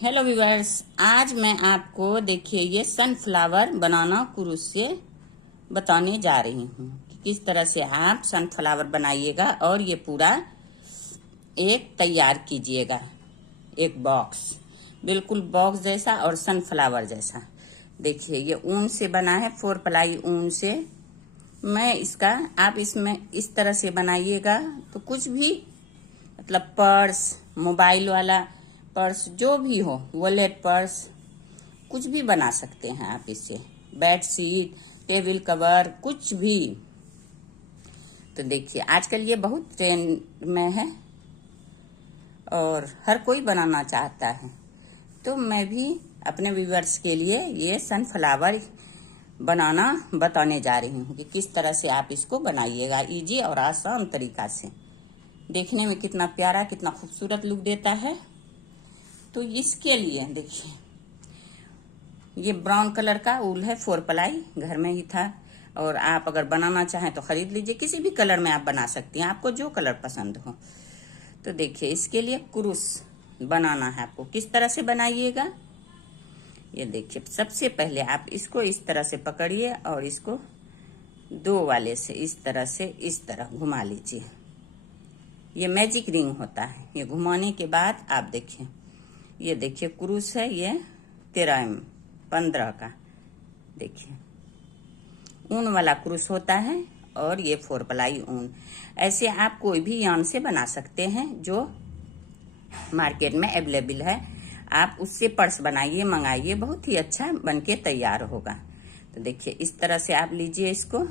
Hello viewers, आज मैं आपको देखिए ये सनफ्लावर बनाना क्रूस से बताने जा रही हूँ कि किस तरह से आप सनफ्लावर बनाइएगा और ये पूरा एक तैयार कीजिएगा। एक बॉक्स बिल्कुल बॉक्स जैसा और सनफ्लावर जैसा। देखिए ये ऊन से बना है, 4 प्लाई ऊन से। मैं इसका आप इसमें इस तरह से बनाइएगा तो कुछ भी मतलब पर्स, मोबाइल वाला पर्स, जो भी हो, वॉलेट पर्स, कुछ भी बना सकते हैं आप इससे। बेड शीट, टेबल कवर, कुछ भी। तो देखिए आजकल ये बहुत ट्रेंड में है और हर कोई बनाना चाहता है। तो मैं भी अपने व्यूअर्स के लिए ये सनफ्लावर बनाना बताने जा रही हूँ कि किस तरह से आप इसको बनाइएगा इजी और आसान तरीका से। देखने में कितना प्यारा, कितना खूबसूरत लुक देता है। तो इसके लिए देखिए ये ब्राउन कलर का ऊल है, 4 प्लाई, घर में ही था। और आप अगर बनाना चाहें तो खरीद लीजिए, किसी भी कलर में आप बना सकती हैं, आपको जो कलर पसंद हो। तो देखिए इसके लिए क्रूस बनाना है आपको। किस तरह से बनाइएगा ये देखिए। सबसे पहले आप इसको इस तरह से पकड़िए और इसको 2 वाले से इस तरह घुमा लीजिए। ये मैजिक रिंग होता है। ये घुमाने के बाद आप देखिए, ये देखिए क्रूस है, ये 13 का। देखिए ऊन वाला क्रूस होता है और ये 4 प्लाई ऊन। ऐसे आप कोई भी यार्न से बना सकते हैं जो मार्केट में अवेलेबल है। आप उससे पर्स बनाइए, मंगाइए, बहुत ही अच्छा बनके तैयार होगा। तो देखिए इस तरह से आप लीजिए इसको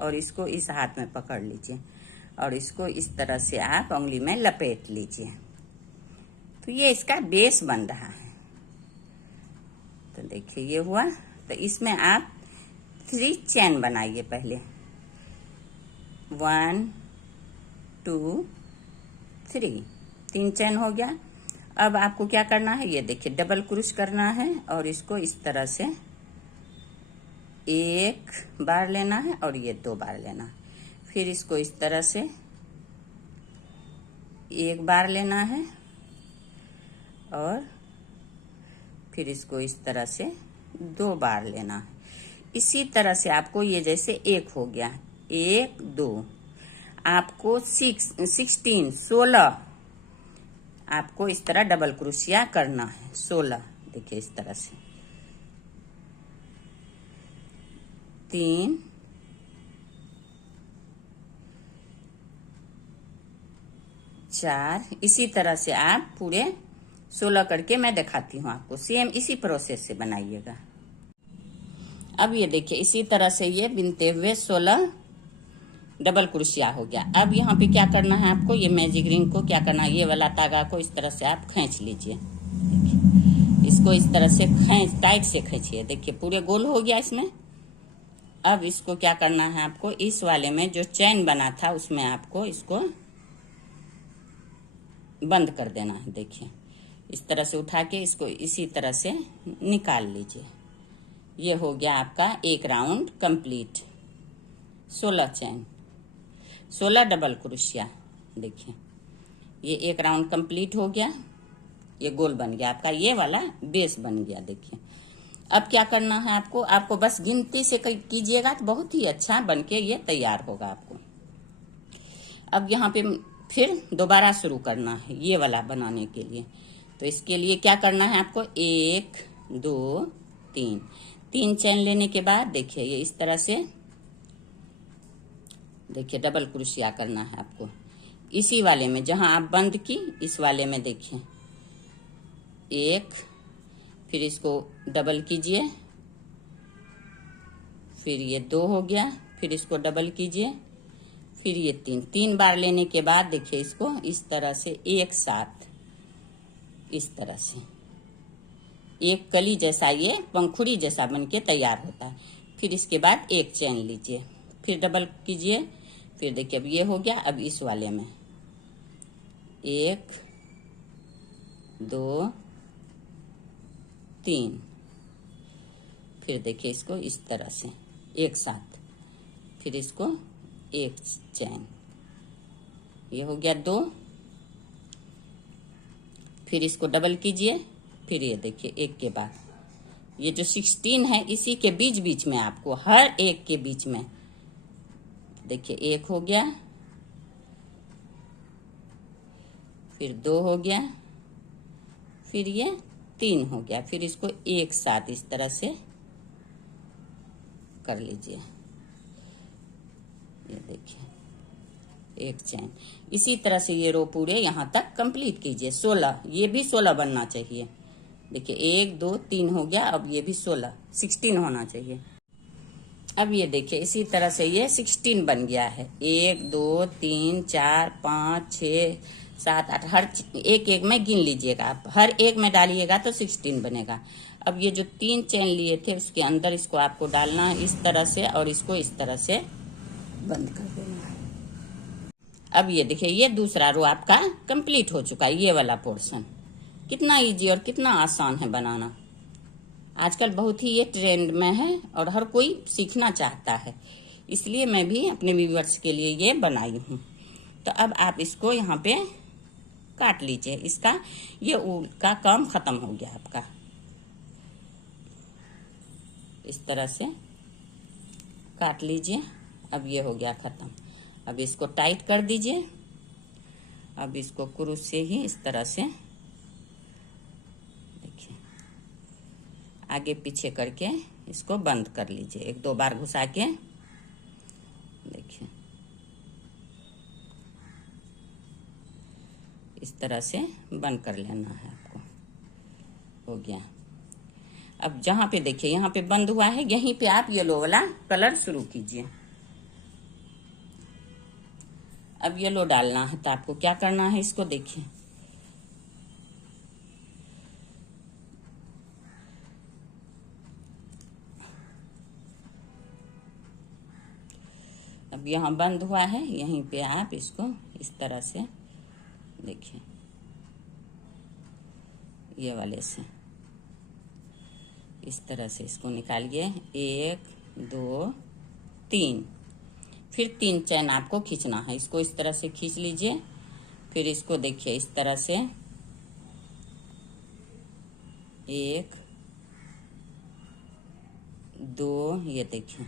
और इसको इस हाथ में पकड़ लीजिए और इसको इस तरह से आप उंगली में लपेट लीजिए। तो ये इसका बेस बन रहा है। तो देखिए ये हुआ। तो इसमें आप 3 चेन बनाइए पहले। 1 2 3, 3 चेन हो गया। अब आपको क्या करना है, ये देखिए डबल क्रूस करना है और इसको इस तरह से 1 बार लेना है और ये 2 बार लेना है। फिर इसको इस तरह से 1 बार लेना है और फिर इसको इस तरह से 2 बार लेना है। इसी तरह से आपको ये जैसे 1 हो गया, 1 2, आपको 16 आपको इस तरह डबल क्रोशिया करना है। 16 देखिए इस तरह से 3 4, इसी तरह से आप पूरे 16 करके मैं दिखाती हूँ आपको। सेम इसी प्रोसेस से बनाइएगा। अब ये देखिए इसी तरह से ये बिनते हुए 16 डबल क्रोशिया हो गया। अब यहाँ पे क्या करना है आपको, ये मैजिक रिंग को क्या करना है, ये वाला धागा को इस तरह से आप खींच लीजिए। देखिए इसको इस तरह से टाइट से खींचिए। देखिए पूरे गोल हो गया इसमें। अब इसको क्या करना है आपको, इस वाले में जो चैन बना था उसमें आपको इसको बंद कर देना है। देखिए इस तरह से उठा के इसको इसी तरह से निकाल लीजिए। ये हो गया आपका एक राउंड कंप्लीट। 16 चैन, 16 डबल क्रोशिया। देखिए ये एक राउंड कंप्लीट हो गया। ये गोल बन गया आपका, ये वाला बेस बन गया। देखिए अब क्या करना है आपको बस गिनती से कीजिएगा तो बहुत ही अच्छा बनके ये तैयार होगा आपको। अब यहाँ पे फिर दोबारा शुरू करना है ये वाला बनाने के लिए। तो इसके लिए क्या करना है आपको, 1 2 3, 3 चैन लेने के बाद देखिए ये इस तरह से देखिए डबल क्रोशिया करना है आपको। इसी वाले में जहां आप बंद की, इस वाले में देखिए 1, फिर इसको डबल कीजिए, फिर ये 2 हो गया, फिर इसको डबल कीजिए, फिर ये 3 बार लेने के बाद देखिए इसको इस तरह से एक साथ इस तरह से एक कली जैसा, ये पंखुड़ी जैसा बनके तैयार होता है। फिर इसके बाद एक चैन लीजिए, फिर डबल कीजिए, फिर देखिए अब ये हो गया। अब इस वाले में 1 2 3, फिर देखिए इसको इस तरह से एक साथ, फिर इसको एक चैन, ये हो गया 2, फिर इसको डबल कीजिए, फिर ये देखिए एक के बाद ये जो 16 है इसी के बीच बीच में आपको हर एक के बीच में देखिए एक हो गया, फिर 2 हो गया, फिर ये 3 हो गया, फिर इसको एक साथ इस तरह से कर लीजिए। ये देखिए एक चैन, इसी तरह से ये रो पूरे यहाँ तक कंप्लीट कीजिए। 16, ये भी 16 बनना चाहिए। देखिए 1 2 3 हो गया, अब ये भी 16 होना चाहिए। अब ये देखिए इसी तरह से ये 16 बन गया है। 1 2 3 4 5 6 7 8 हर एक एक में गिन लीजिएगा आप, हर एक में डालिएगा तो 16 बनेगा। अब ये जो 3 चेन लिए थे उसके अंदर इसको आपको डालना है इस तरह से, और इसको इस तरह से बंद कर देना है। अब ये देखिए ये दूसरा रो आपका कंप्लीट हो चुका है। ये वाला पोर्शन कितना इजी और कितना आसान है बनाना। आजकल बहुत ही ये ट्रेंड में है और हर कोई सीखना चाहता है, इसलिए मैं भी अपने व्यूअर्स के लिए ये बनाई हूँ। तो अब आप इसको यहाँ पे काट लीजिए। इसका ये ऊल का काम खत्म हो गया आपका। इस तरह से काट लीजिए। अब ये हो गया खत्म। अब इसको टाइट कर दीजिए। अब इसको क्रूस से ही इस तरह से देखिए आगे पीछे करके इसको बंद कर लीजिए। 1-2 बार घुसा के देखिए इस तरह से बंद कर लेना है आपको। हो गया। अब जहाँ पे देखिए यहाँ पे बंद हुआ है यहीं पे आप येलो वाला कलर शुरू कीजिए। अब येलो डालना है तो आपको क्या करना है, इसको देखिए अब यहाँ बंद हुआ है, यहीं पे आप इसको इस तरह से देखिए ये वाले से इस तरह से इसको निकालिए। 1 2 3, फिर 3 चैन आपको खींचना है। इसको इस तरह से खींच लीजिए। फिर इसको देखिए इस तरह से 1 2, ये देखिए,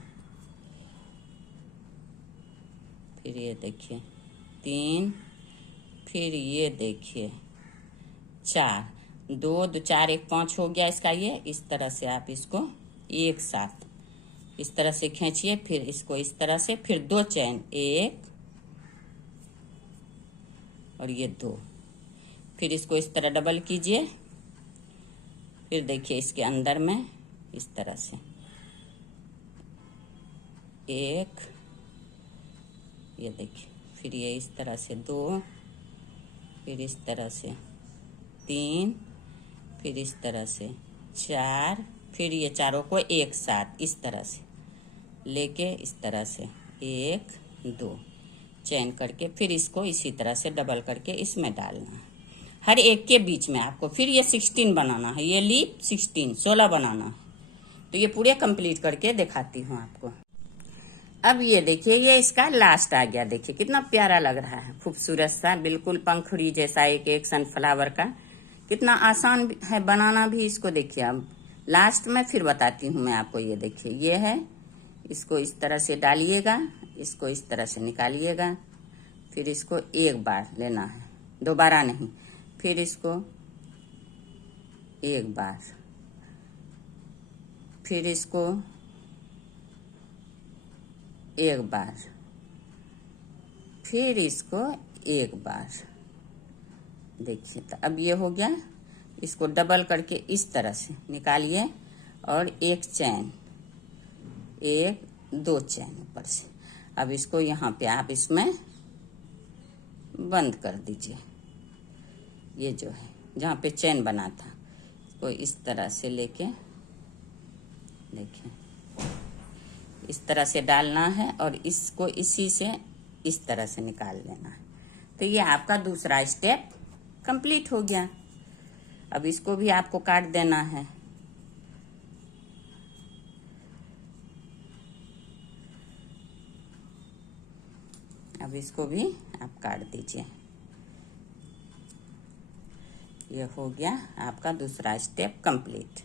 फिर ये देखिए 3, फिर ये देखिए 4, 2 2 4 1 5 हो गया इसका। ये इस तरह से आप इसको एक साथ इस तरह से खींचिए। फिर इसको इस तरह से, फिर 2 चैन 1 और ये 2, फिर इसको इस तरह डबल कीजिए। फिर देखिए इसके अंदर में इस तरह से 1, ये देखिए, फिर ये इस तरह से 2, फिर इस तरह से 3, फिर इस तरह से 4, फिर ये चारों को एक साथ इस तरह से लेके इस तरह से 1 2 चैन करके फिर इसको इसी तरह से डबल करके इसमें डालना है हर एक के बीच में आपको। फिर ये 16 बनाना है, ये लीप 16 बनाना है। तो ये पूरे कंप्लीट करके दिखाती हूँ आपको। अब ये देखिए ये इसका लास्ट आ गया। देखिए कितना प्यारा लग रहा है, खूबसूरत सा, बिल्कुल पंखुड़ी जैसा एक सनफ्लावर का। कितना आसान है बनाना भी इसको। देखिए अब लास्ट में फिर बताती हूँ मैं आपको। ये देखिए ये है, इसको इस तरह से डालिएगा, इसको इस तरह से निकालिएगा। फिर इसको एक बार लेना है, दोबारा नहीं। फिर इसको एक बार, फिर इसको एक बार, फिर इसको एक बार। देखिए तो अब ये हो गया। इसको डबल करके इस तरह से निकालिए और एक चैन, 1 2 चैन ऊपर से। अब इसको यहाँ पे आप इसमें बंद कर दीजिए। ये जो है जहाँ पे चैन बना था इसको इस तरह से लेके देखिए इस तरह से डालना है और इसको इसी से इस तरह से निकाल लेना है। तो ये आपका दूसरा स्टेप कंप्लीट हो गया। अब इसको भी आपको काट देना है। अब इसको भी आप काट दीजिए। ये हो गया आपका दूसरा स्टेप कंप्लीट।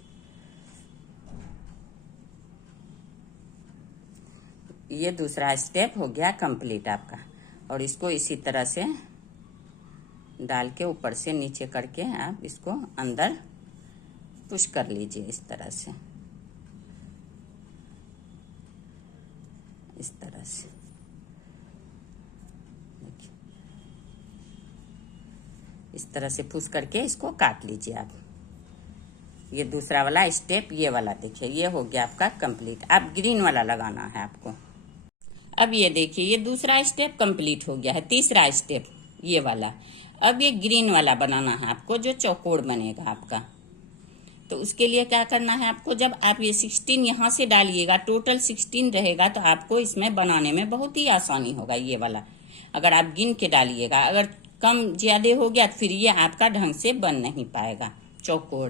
ये दूसरा स्टेप हो गया कंप्लीट आपका। और इसको इसी तरह से डाल के ऊपर से नीचे करके आप इसको अंदर पुश कर लीजिए इस तरह से, इस तरह से देखिए, इस तरह से पुश करके इसको काट लीजिए आप। ये दूसरा वाला स्टेप, ये वाला देखिए, ये हो गया आपका कंप्लीट। अब ग्रीन वाला लगाना है आपको। अब ये देखिए, ये दूसरा स्टेप कंप्लीट हो गया है। तीसरा स्टेप ये वाला। अब ये ग्रीन वाला बनाना है आपको, जो चौकोर बनेगा आपका। तो उसके लिए क्या करना है आपको, जब आप ये 16 यहाँ से डालिएगा, टोटल 16 रहेगा, तो आपको इसमें बनाने में बहुत ही आसानी होगा। ये वाला अगर आप गिन के डालिएगा, अगर कम ज्यादा हो गया तो फिर ये आपका ढंग से बन नहीं पाएगा चौकोर।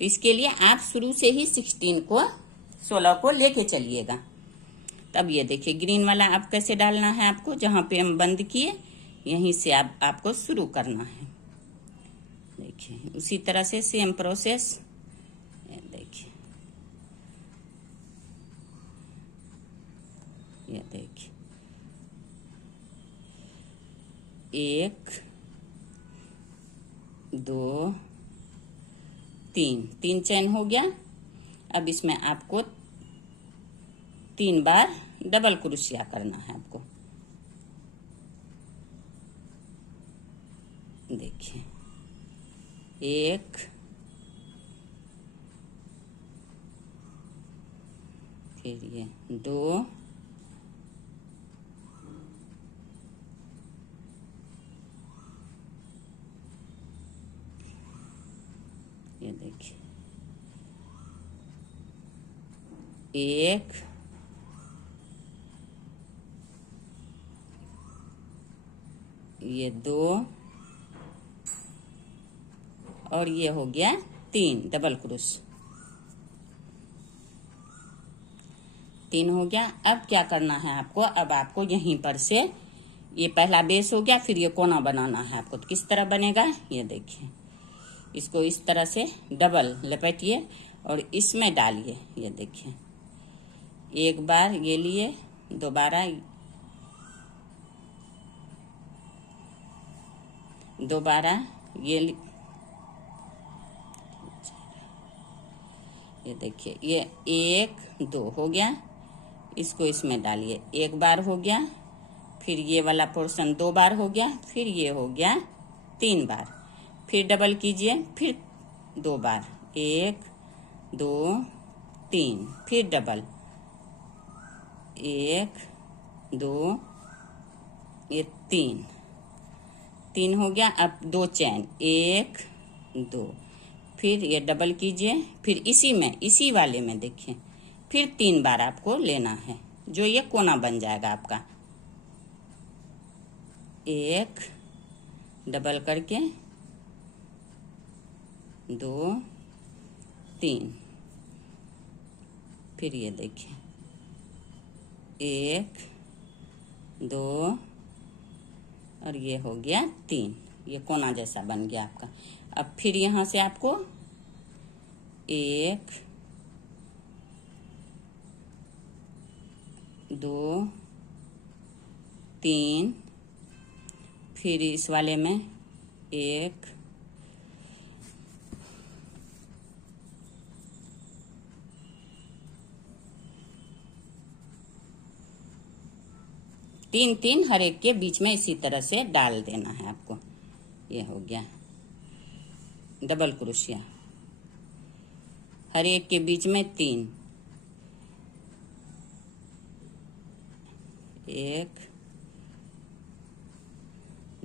तो इसके लिए आप शुरू से ही 16 को लेके चलिएगा। तब ये देखिए ग्रीन वाला आप कैसे डालना है आपको, जहाँ पे हम बंद किए यहीं से आपको शुरू करना है। देखिए उसी तरह से सेम प्रोसेस। ये देखिए, ये देखिए, 1 2 3 चैन हो गया। अब इसमें आपको 3 बार डबल क्रोशिया करना है आपको। देखिए 1 फिर ये 2 ये देखिए 1 ये 2 और ये हो गया 3 डबल क्रोश। 3 हो गया। अब क्या करना है आपको, अब आपको यहीं पर से ये पहला बेस हो गया, फिर ये कोना बनाना है आपको। तो किस तरह बनेगा ये देखिए, इसको इस तरह से डबल लपेटिए और इसमें डालिए। ये देखिए, एक बार ये लिए, दोबारा ये देखिए, ये 1 2 हो गया। इसको इसमें डालिए, एक बार हो गया, फिर ये वाला पोर्शन 2 बार हो गया, फिर ये हो गया 3 बार, फिर डबल कीजिए, फिर 2 बार, 1 2 3, फिर डबल 1 2 ये 3 हो गया। अब 2 चैन, 1 2, फिर ये डबल कीजिए, फिर इसी वाले में देखिए, फिर 3 बार आपको लेना है, जो ये कोना बन जाएगा आपका। 1 डबल करके 2 3, फिर ये देखिए 1 2 और ये हो गया 3, ये कोना जैसा बन गया आपका। अब फिर यहाँ से आपको 1 2 3, फिर इस वाले में 1 3 हर एक के बीच में इसी तरह से डाल देना है आपको। ये हो गया डबल क्रोशिया, हर एक के बीच में 3, 1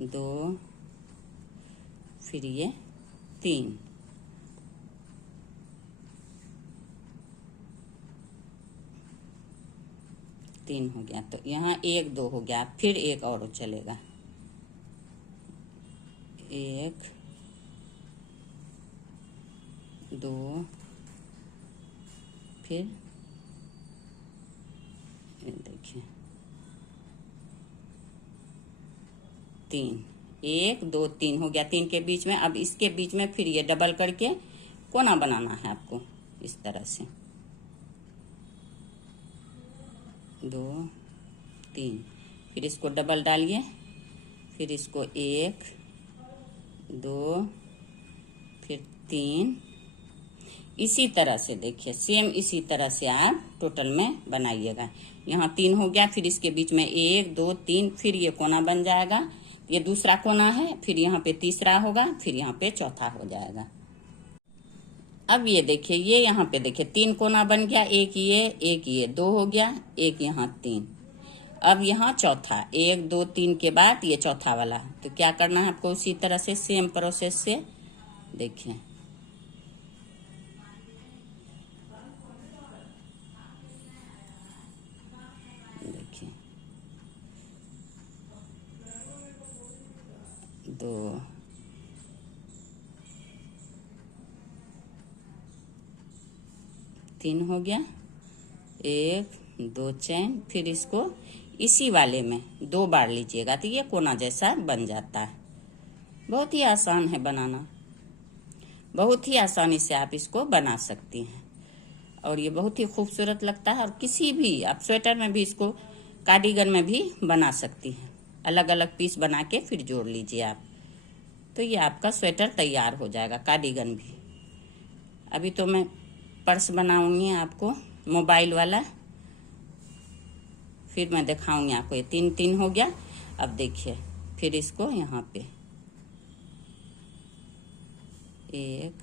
2 फिर ये 3, हो गया। तो यहाँ 1 2 हो गया, फिर एक और चलेगा, 1 2 फिर ये देखिए 3, 1 2 3 हो गया, 3 के बीच में। अब इसके बीच में फिर ये डबल करके कोना बनाना है आपको इस तरह से। 2 3, फिर इसको डबल डालिए, फिर इसको 1 2 फिर 3। इसी तरह से देखिए, सेम इसी तरह से आप टोटल में बनाइएगा। यहाँ 3 हो गया, फिर इसके बीच में 1 2 3, फिर ये कोना बन जाएगा। ये दूसरा कोना है, फिर यहाँ पे तीसरा होगा, फिर यहाँ पे चौथा हो जाएगा। अब ये देखिए, ये यहाँ पे देखिए 3 कोना बन गया, एक ये 2 हो गया, एक यहाँ 3। अब यहाँ चौथा, 1 2 3 के बाद ये चौथा वाला। तो क्या करना है आपको, उसी तरह से सेम प्रोसेस से देखिए। देखिए 2 3 हो गया, 1 2 चैन, फिर इसको इसी वाले में 2 बार लीजिएगा तो ये कोना जैसा बन जाता है। बहुत ही आसान है बनाना, बहुत ही आसानी से आप इसको बना सकती हैं और ये बहुत ही खूबसूरत लगता है। और किसी भी आप स्वेटर में भी इसको, कार्डिगन में भी बना सकती हैं। अलग अलग पीस बना के फिर जोड़ लीजिए आप, तो ये आपका स्वेटर तैयार हो जाएगा, कार्डिगन भी। अभी तो मैं पर्स बनाऊंगी आपको, मोबाइल वाला, फिर मैं दिखाऊंगी आपको। ये 3 3 हो गया। अब देखिए, फिर इसको यहाँ पे 1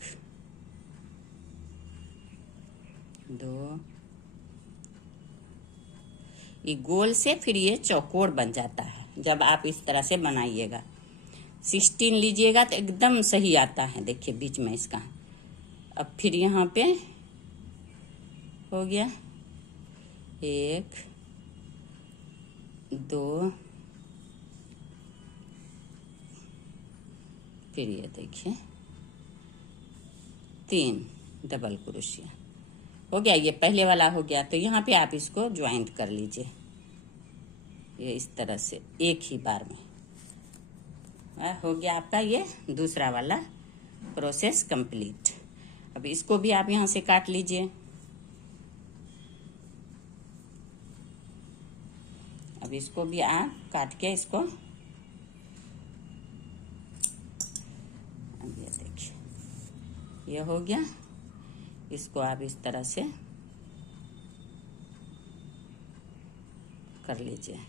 2, ये गोल से फिर ये चौकोर बन जाता है जब आप इस तरह से बनाइएगा। 16 लीजिएगा तो एकदम सही आता है। देखिए बीच में इसका। अब फिर यहाँ पे हो गया 1 2, फिर ये देखिए 3 डबल क्रोशिया हो गया। ये पहले वाला हो गया। तो यहाँ पे आप इसको ज्वाइंट कर लीजिए, ये इस तरह से एक ही बार में। हो गया आपका ये दूसरा वाला प्रोसेस कंप्लीट। अब इसको भी आप यहाँ से काट लीजिए। अब इसको भी आप काट के इसको, अब ये देखिए ये हो गया। इसको आप इस तरह से कर लीजिए,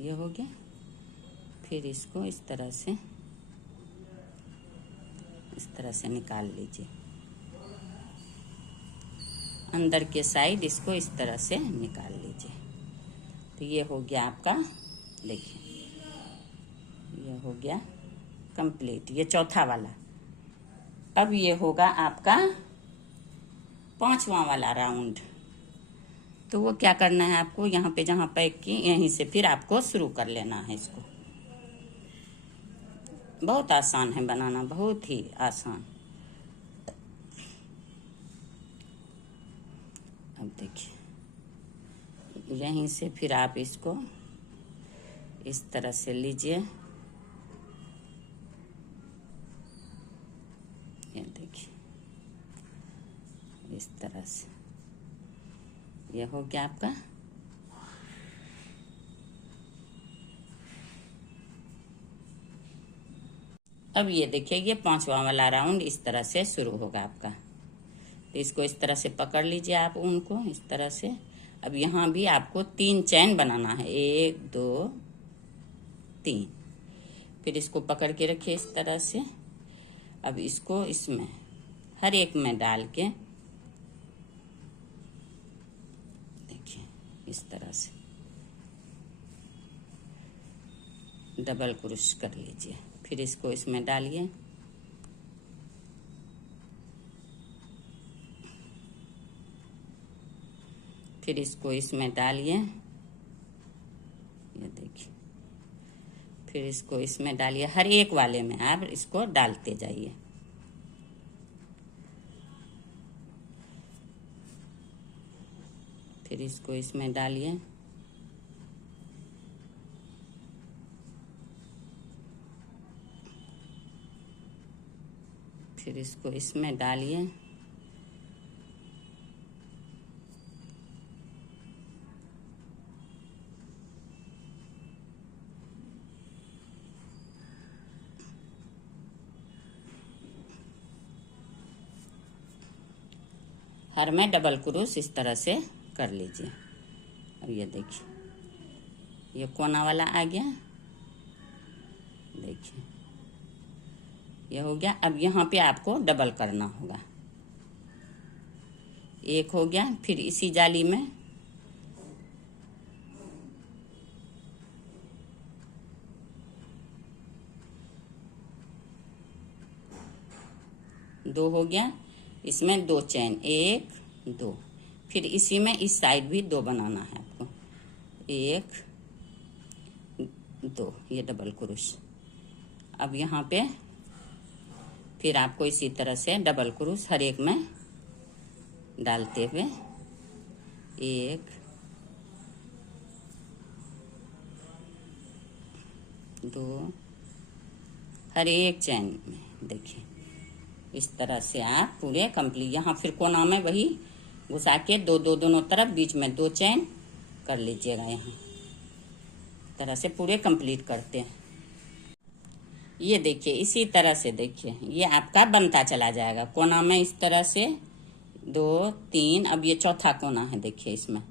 ये हो गया। फिर इसको इस तरह से निकाल लीजिए, अंदर के साइड इसको इस तरह से निकाल लीजिए। तो ये हो गया आपका, देखिए ये हो गया कंप्लीट, ये चौथा वाला। अब ये होगा आपका 5वां वाला राउंड। तो वो क्या करना है आपको, यहाँ पे जहाँ पैक की यहीं से फिर आपको शुरू कर लेना है इसको। बहुत आसान है बनाना, बहुत ही आसान। अब देखिए यहीं से फिर आप इसको इस तरह से लीजिए, ये देखिए इस तरह से। ये हो गया आपका। अब ये देखिए, ये 5वां वाला राउंड इस तरह से शुरू होगा आपका। तो इसको इस तरह से पकड़ लीजिए आप ऊन को इस तरह से। अब यहाँ भी आपको 3 चैन बनाना है, 1 2 3। फिर इसको पकड़ के रखिए इस तरह से। अब इसको इसमें हर एक में डाल के देखिए इस तरह से डबल क्रोश कर लीजिए। फिर इसको इसमें डालिए, फिर इसको इसमें डालिए, ये देखिए। फिर इसको इसमें डालिए, हर एक वाले में आप इसको डालते जाइए। फिर इसको इसमें डालिए, फिर इसको इसमें डालिए। हर में डबल क्रूस इस तरह से कर लीजिए। अब ये देखिए, ये कोना वाला आ गया, देखिए ये हो गया। अब यहाँ पे आपको डबल करना होगा। एक हो गया, फिर इसी जाली में दो हो गया, इसमें दो चैन, एक दो, फिर इसी में इस साइड भी दो बनाना है आपको, एक दो, ये डबल क्रूस। अब यहाँ पे फिर आपको इसी तरह से डबल क्रूस हर एक में डालते हुए, एक दो, हर एक चैन में देखिए इस तरह से आप पूरे कंप्लीट। यहाँ फिर कोना में वही घुसा के दो दो दोनों तरफ, बीच में दो चैन कर लीजिएगा। यहाँ तरह से पूरे कंप्लीट करते हैं। ये देखिए इसी तरह से देखिए ये आपका बनता चला जाएगा। कोना में इस तरह से दो तीन, अब ये चौथा कोना है। देखिए इसमें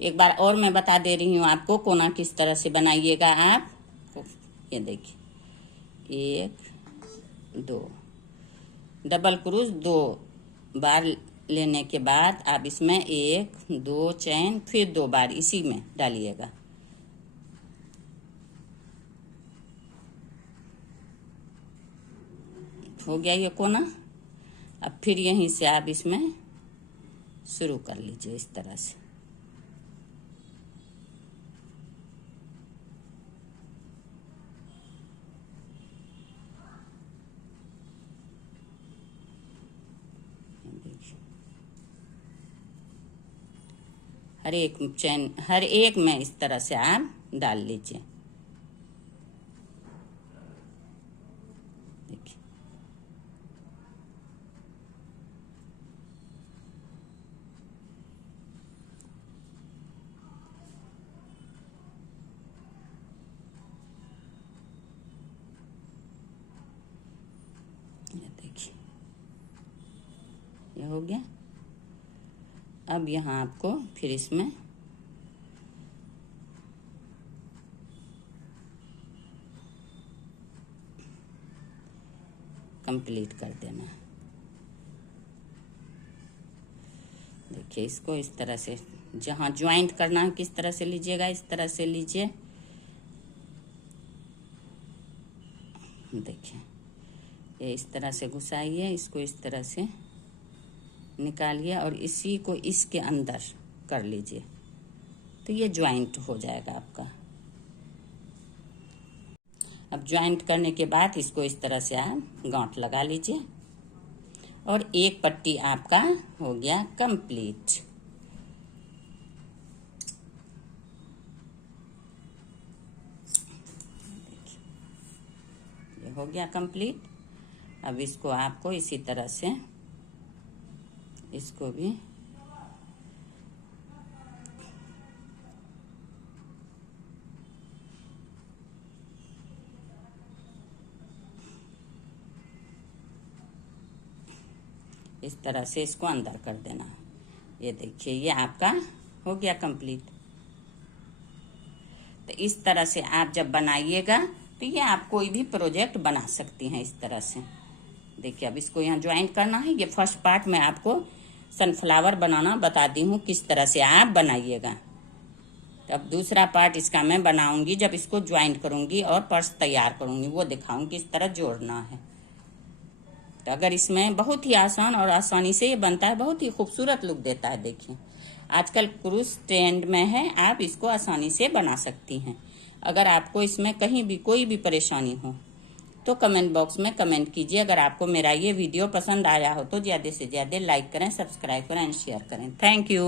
एक बार और मैं बता दे रही हूँ आपको कोना किस तरह से बनाइएगा आप। ये देखिए एक दो, डबल क्रूस दो बार लेने के बाद आप इसमें एक दो चैन, फिर दो बार इसी में डालिएगा। हो गया ये कोना। अब फिर यहीं से आप इसमें शुरू कर लीजिए इस तरह से। हर एक चैन, हर एक में इस तरह से आप डाल लीजिए। देखिए ये देखिए ये हो गया। अब यहाँ आपको फिर इसमें कंप्लीट कर देना है। देखिए इसको इस तरह से, जहाँ ज्वाइंट करना है किस तरह से लीजिएगा, इस तरह से लीजिए। देखिए ये इस तरह से घुसाइए, इसको इस तरह से निकालिए और इसी को इसके अंदर कर लीजिए, तो ये ज्वाइंट हो जाएगा आपका। अब ज्वाइंट करने के बाद इसको इस तरह से आप गांठ लगा लीजिए और एक पट्टी आपका हो गया कंप्लीट। ये हो गया कंप्लीट। अब इसको आपको इसी तरह से इसको भी इस तरह से इसको अंदर कर देना। ये देखिए ये आपका हो गया कंप्लीट। तो इस तरह से आप जब बनाइएगा तो ये आप कोई भी प्रोजेक्ट बना सकती हैं इस तरह से। देखिए अब इसको यहाँ ज्वाइंट करना है। ये फर्स्ट पार्ट में आपको सनफ्लावर बनाना बता दी हूँ किस तरह से आप बनाइएगा। अब दूसरा पार्ट इसका मैं बनाऊंगी जब इसको ज्वाइंट करूंगी और पर्स तैयार करूंगी, वो दिखाऊंगी किस तरह जोड़ना है। तो अगर इसमें बहुत ही आसान और आसानी से ये बनता है, बहुत ही खूबसूरत लुक देता है। देखिए आजकल क्रूस ट्रेंड में है, आप इसको आसानी से बना सकती हैं। अगर आपको इसमें कहीं भी कोई भी परेशानी हो तो कमेंट बॉक्स में कमेंट कीजिए। अगर आपको मेरा ये वीडियो पसंद आया हो तो ज़्यादा से ज़्यादा लाइक करें, सब्सक्राइब करें एंड शेयर करें। Thank you.